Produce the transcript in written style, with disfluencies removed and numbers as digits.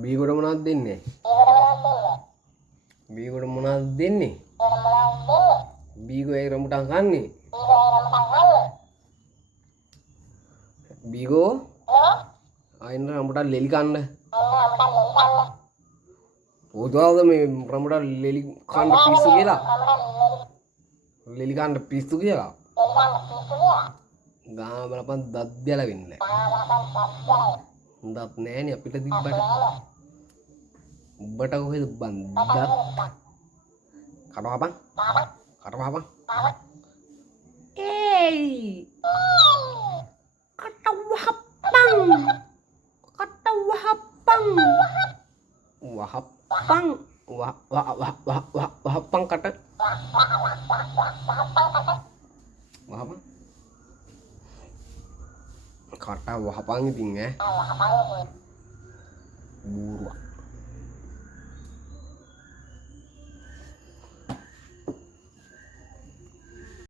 බීගොඩ මොනවද දෙන්නේ? බීගොඩ මොනවද දෙන්නේ? බීගෝ ඒ රඹුටන් කන්නේ? බීගෝ ආයෙත් රඹුටන් ලෙලි කන්න. පොදුවද මේ රඹුටන් ලෙලි කන්න පිස්සු කියලා? ලෙලි කන්න පිස්සු කියලා? ගාම බලපන් දත් ගැලවෙන්නේ නැහැ. දත් නැහැනේ අපිට තිබ්බට. උඹට කොහෙද බන් දත්? කටවහපන්. කටවහපන්. ඒයි. කටවහපන්. කටවහපන්. වහපන්. වහපන් කට. වහපන්. කට වහපන් ඉතින් ඈ.